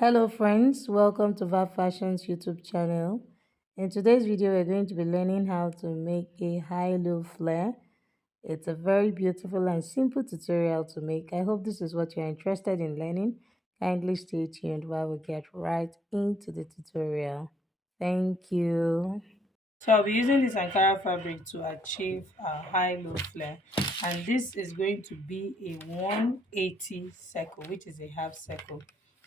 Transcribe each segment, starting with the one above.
Hello friends, welcome to Vab Fashion's YouTube channel. In today's video, we're going to be learning how to make a high-low flare. It's a very beautiful and simple tutorial to make. I hope this is what you're interested in learning. Kindly stay tuned while we get right into the tutorial. Thank you. So I'll be using this Ankara fabric to achieve a high-low flare, and this is going to be a 180 circle, which is a half circle.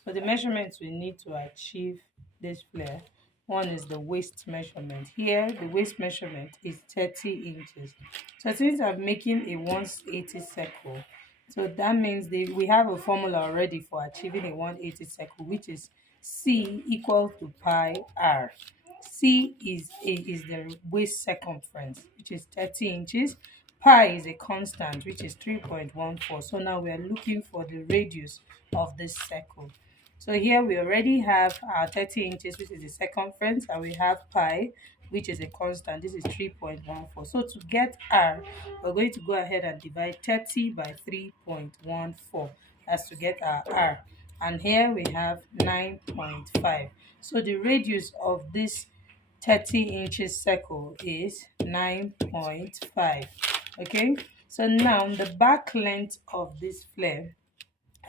So the measurements we need to achieve this flare, one is the waist measurement. Here the waist measurement is 30 inches. So since I'm making a 180 circle, so that means we have a formula already for achieving a 180 circle, which is C equal to pi r. C is the waist circumference, which is 30 inches. Pi is a constant, which is 3.14. So now we are looking for the radius of this circle. So here we already have our 30 inches, which is the circumference, and we have pi, which is a constant. This is 3.14. So to get r, we're going to go ahead and divide 30 by 3.14. That's to get our r. And here we have 9.5. So the radius of this 30 inches circle is 9.5. Okay, so now the back length of this flare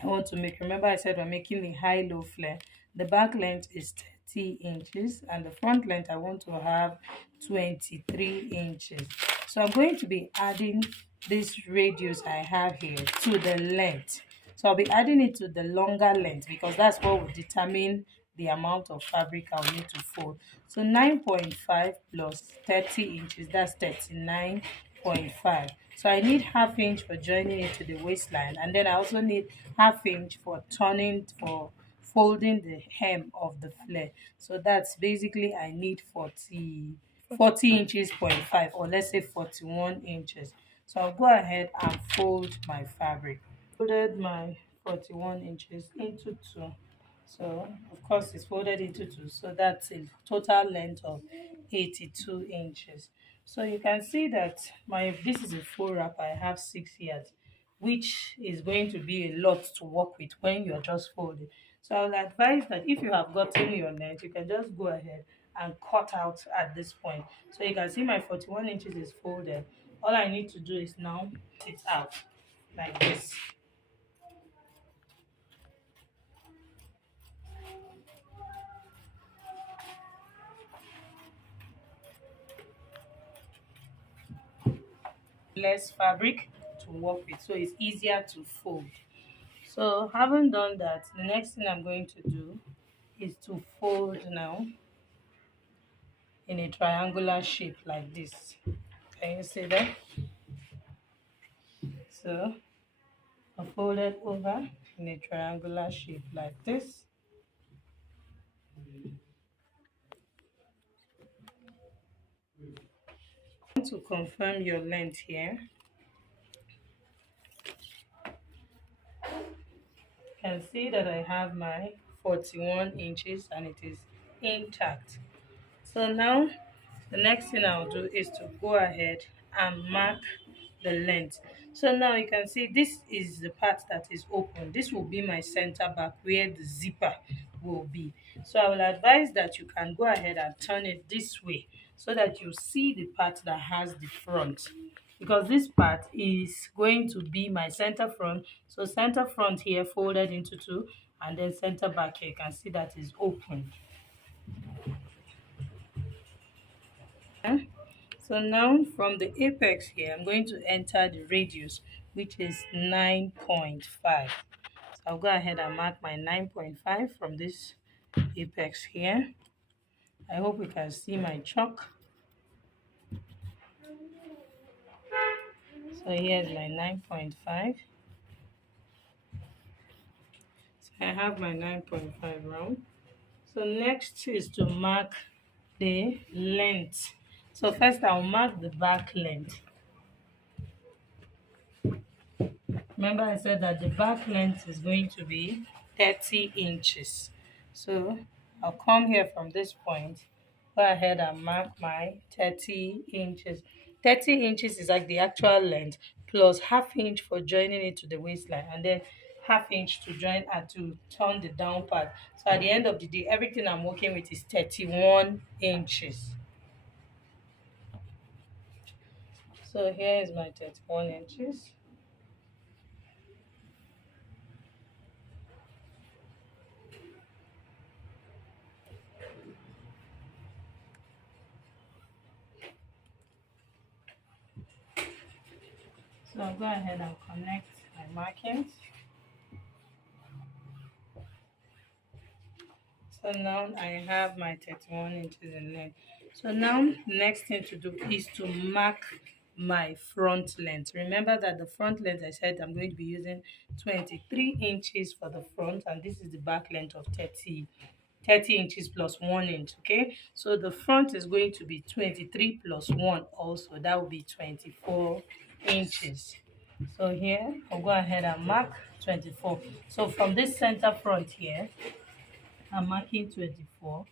I want to make, remember I said we're making the high-low flare. The back length is 30 inches and the front length I want to have 23 inches. So I'm going to be adding this radius I have here to the length. So I'll be adding it to the longer length because that's what will determine the amount of fabric I'll need to fold. So 9.5 plus 30 inches, that's 39.5. So I need half inch for joining it to the waistline, and then I also need half inch for folding the hem of the flare. So that's basically I need 40 inches 0.5, or let's say 41 inches. So I'll go ahead and fold my fabric. Folded my 41 inches into two. So of course it's folded into two, so that's a total length of 82 inches. So you can see that this is a full wrap. I have 6 yards, which is going to be a lot to work with when you're just folding. So I will advise that if you have gotten your length, you can just go ahead and cut out at this point. So you can see my 41 inches is folded. All I need to do is now cut it out like this. Less fabric to work with, so it's easier to fold. So having done that, the next thing I'm going to do is to fold now in a triangular shape like this. Can you see that? So I folded over in a triangular shape like this. To confirm your length here, you can see that I have my 41 inches and it is intact. So now the next thing I'll do is to go ahead and mark the length. So now you can see this is the part that is open. This will be my center back where the zipper will be. So I will advise that you can go ahead and turn it this way so that you see the part that has the front, because this part is going to be my center front. So center front here folded into two, and then center back here you can see that is open. So now from the apex here, I'm going to enter the radius, which is 9.5. So I'll go ahead and mark my 9.5 from this apex here. I hope you can see my chalk. So here's my 9.5. So I have my 9.5 round. So next is to mark the length. So first I'll mark the back length. Remember I said that the back length is going to be 30 inches. So I'll come here from this point, go ahead and mark my 30 inches. 30 inches is like the actual length plus half inch for joining it to the waistline, and then half inch to join and to turn the down part. So at the end of the day, everything I'm working with is 31 inches. So here is my 31 inches. So I'll go ahead and connect my markings. So now I have my 31 inches in length. So now next thing to do is to mark my front length. Remember that the front length, I said I'm going to be using 23 inches for the front, and this is the back length of 30 inches plus 1 inch. Okay, so the front is going to be 23 plus 1, also that will be 24 inches. So here I'll go ahead and mark 24. So from this center front here, I'm marking 24,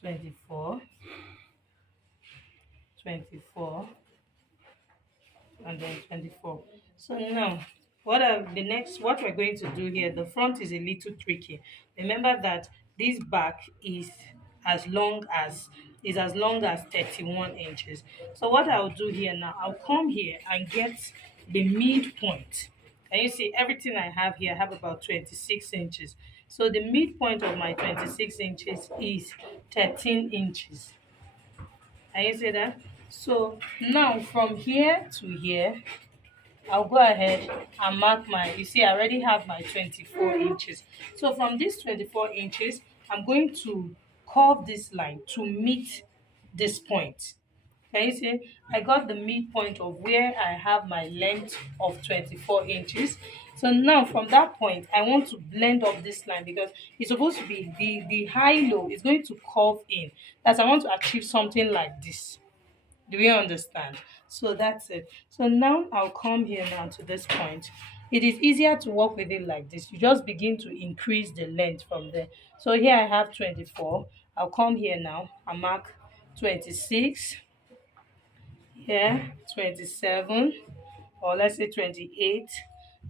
24, 24, and then 24. So now what we're going to do here, the front is a little tricky. Remember that this back is as long as 31 inches. So what I'll do here now, I'll come here and get the midpoint. And you see everything I have here, I have about 26 inches. So the midpoint of my 26 inches is 13 inches. Can you see that? So now from here to here, I'll go ahead and mark you see, I already have my 24 inches. So from this 24 inches, I'm going to curve this line to meet this point. Can you see? I got the midpoint of where I have my length of 24 inches. So now from that point, I want to blend up this line because it's supposed to be the high-low is going to curve in. That I want to achieve something like this. Do you understand? So that's it. So now I'll come here now to this point. It is easier to work with it like this. You just begin to increase the length from there. So here I have 24. I'll come here now and mark 26. Here 27, or let's say 28.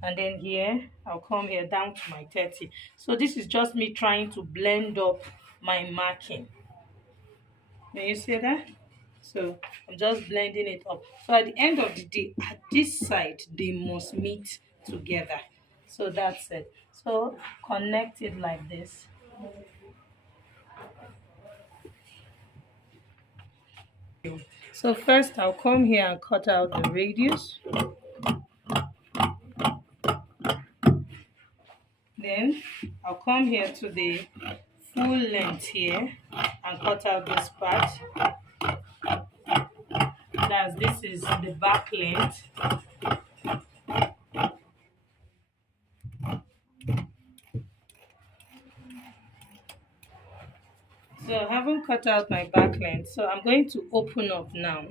And then here I'll come here down to my 30. So this is just me trying to blend up my marking. Can you see that? So I'm just blending it up. So at the end of the day, at this side, they must meet together. So that's it. So connect it like this. So first I'll come here and cut out the radius. Then I'll come here to the full length here and cut out this part. This is the back length. So I haven't cut out my back length, so I'm going to open up now.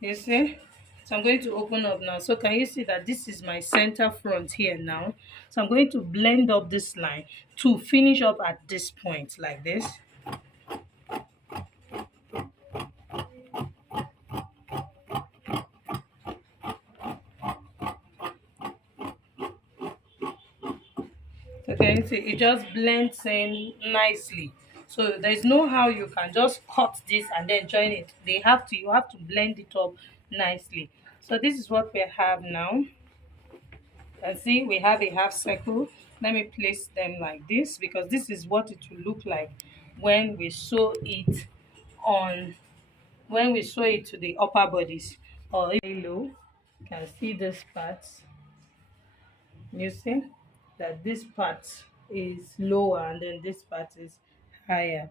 You see? So I'm going to open up now. So can you see that this is my center front here now? So I'm going to blend up this line to finish up at this point like this. So can you see it just blends in nicely. So there's no how you can just cut this and then join it. You have to blend it up nicely. So this is what we have now. And see, we have a half circle. Let me place them like this because this is what it will look like when we sew it on when we sew it to the upper bodies or low. You can see this part. You see that this part is lower and then this part is higher.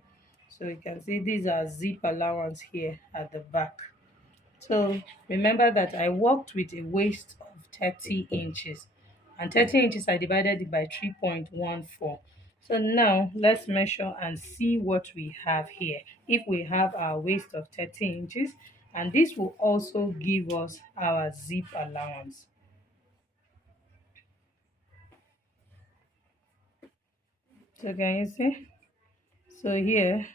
So you can see these are zip allowance here at the back. So remember that I worked with a waist of 30 inches, and 30 inches I divided it by 3.14. So now let's measure and see what we have here. If we have our waist of 30 inches, and this will also give us our zip allowance. So can you see? So here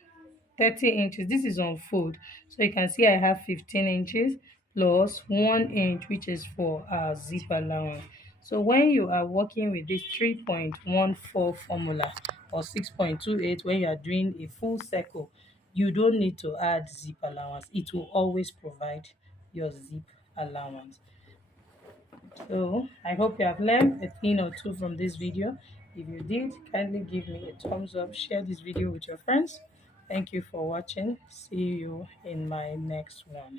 30 inches, this is on fold. So you can see I have 15 inches plus 1 inch, which is for our zip allowance. So when you are working with this 3.14 formula or 6.28, when you are doing a full circle, you don't need to add zip allowance. It will always provide your zip allowance. So I hope you have learned a thing or two from this video. If you did, kindly give me a thumbs up, share this video with your friends. Thank you for watching. See you in my next one.